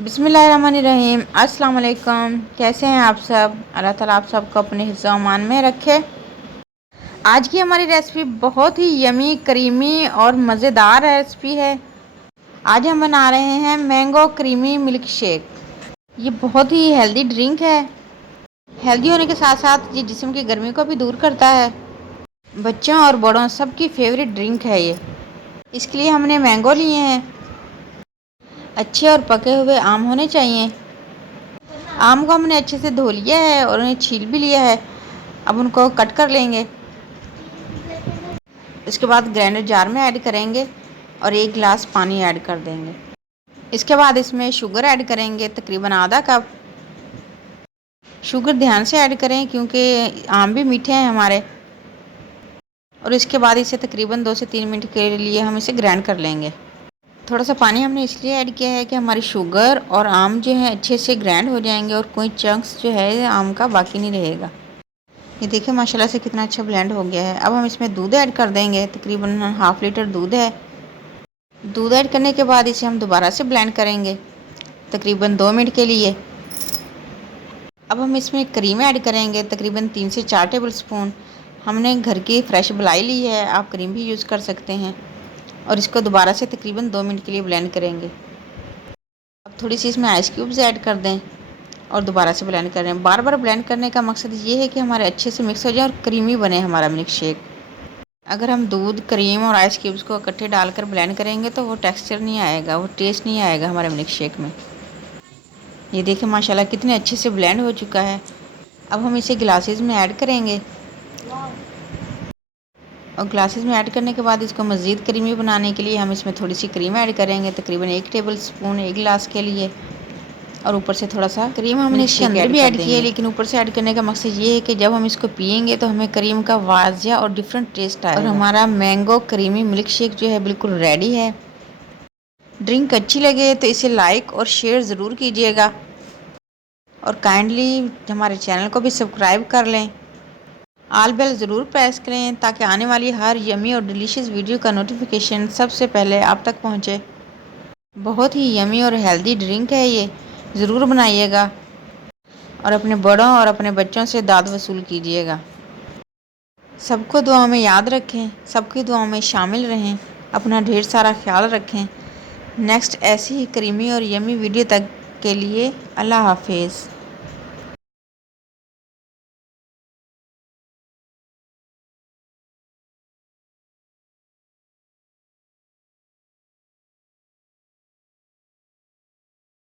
बिस्मिल्लाहिर्रहमानिर्रहीम। अस्सलाम वालेकुम। कैसे हैं आप सब? अल्लाह ताला आप सबको अपने हिफ्ज़ व अमान में रखे। आज की हमारी रेसिपी बहुत ही यमी, क्रीमी और मज़ेदार रेसिपी है। आज हम बना रहे हैं मैंगो क्रीमी मिल्क शेक। ये बहुत ही हेल्दी ड्रिंक है। हेल्दी होने के साथ साथ ये जिस्म की गर्मी को भी दूर करता है। बच्चों और बड़ों सबकी फेवरेट ड्रिंक है ये। इसके लिए हमने मैंगो लिए हैं। अच्छे और पके हुए आम होने चाहिए। आम को हमने अच्छे से धो लिया है और उन्हें छील भी लिया है। अब उनको कट कर लेंगे। इसके बाद ग्राइंडर जार में ऐड करेंगे और 1 गिलास पानी ऐड कर देंगे। इसके बाद इसमें शुगर ऐड करेंगे, तकरीबन आधा कप। शुगर ध्यान से ऐड करें क्योंकि आम भी मीठे हैं हमारे। और इसके बाद इसे तकरीबन 2 से 3 मिनट के लिए हम इसे ग्राइंड कर लेंगे। थोड़ा सा पानी हमने इसलिए ऐड किया है कि हमारी शुगर और आम जो है अच्छे से ग्राइंड हो जाएंगे और कोई चंक्स जो है आम का बाकी नहीं रहेगा। ये देखिए माशाल्लाह से कितना अच्छा ब्लेंड हो गया है। अब हम इसमें दूध ऐड कर देंगे, तकरीबन ½ लीटर दूध है। दूध ऐड करने के बाद इसे हम दोबारा से ब्लेंड करेंगे तकरीबन 2 मिनट के लिए। अब हम इसमें क्रीम ऐड करेंगे, तकरीबन 3 से 4 टेबल स्पून। हमने घर की फ्रेश मलाई ली है, आप क्रीम भी यूज़ कर सकते हैं। और इसको दोबारा से तकरीबन 2 मिनट के लिए ब्लेंड करेंगे। अब थोड़ी सी इसमें आइस क्यूब्स ऐड कर दें और दोबारा से ब्लेंड करें। बार बार ब्लेंड करने का मकसद ये है कि हमारे अच्छे से मिक्स हो जाए और क्रीमी बने हमारा मिल्क शेक। अगर हम दूध, क्रीम और आइस क्यूब्स को इकट्ठे डालकर ब्लेंड करेंगे तो वो टेक्सचर नहीं आएगा, वो टेस्ट नहीं आएगा हमारे मिल्क शेक में। ये देखिए माशाल्लाह कितने अच्छे से ब्लेंड हो चुका है। अब हम इसे ग्लासेस में ऐड करेंगे और ग्लासेस में ऐड करने के बाद इसको मज़ीद क्रीमी बनाने के लिए हम इसमें थोड़ी सी क्रीम ऐड करेंगे, तकरीबन 1 टेबल स्पून 1 गिलास के लिए। और ऊपर से थोड़ा सा क्रीम हमने इसके अंदर भी ऐड किया है, लेकिन ऊपर से ऐड करने का मकसद ये है कि जब हम इसको पियेंगे तो हमें क्रीम का वाज़िया और डिफरेंट टेस्ट आएगा। और हमारा मैंगो क्रीमी मिल्क शेक जो है बिल्कुल रेडी है। ड्रिंक अच्छी लगे तो इसे लाइक और शेयर ज़रूर कीजिएगा और काइंडली हमारे चैनल को भी सब्सक्राइब कर लें। ऑल बेल ज़रूर प्रेस करें ताकि आने वाली हर यमी और डिलीशियस वीडियो का नोटिफिकेशन सबसे पहले आप तक पहुँचे। बहुत ही यमी और हेल्दी ड्रिंक है ये, ज़रूर बनाइएगा और अपने बड़ों और अपने बच्चों से दाद वसूल कीजिएगा। सबको दुआओं में याद रखें, सबकी दुआओं में शामिल रहें। अपना ढेर सारा ख्याल रखें। नेक्स्ट ऐसी ही क्रीमी और यमी वीडियो तक के लिए अल्लाह हाफिज़।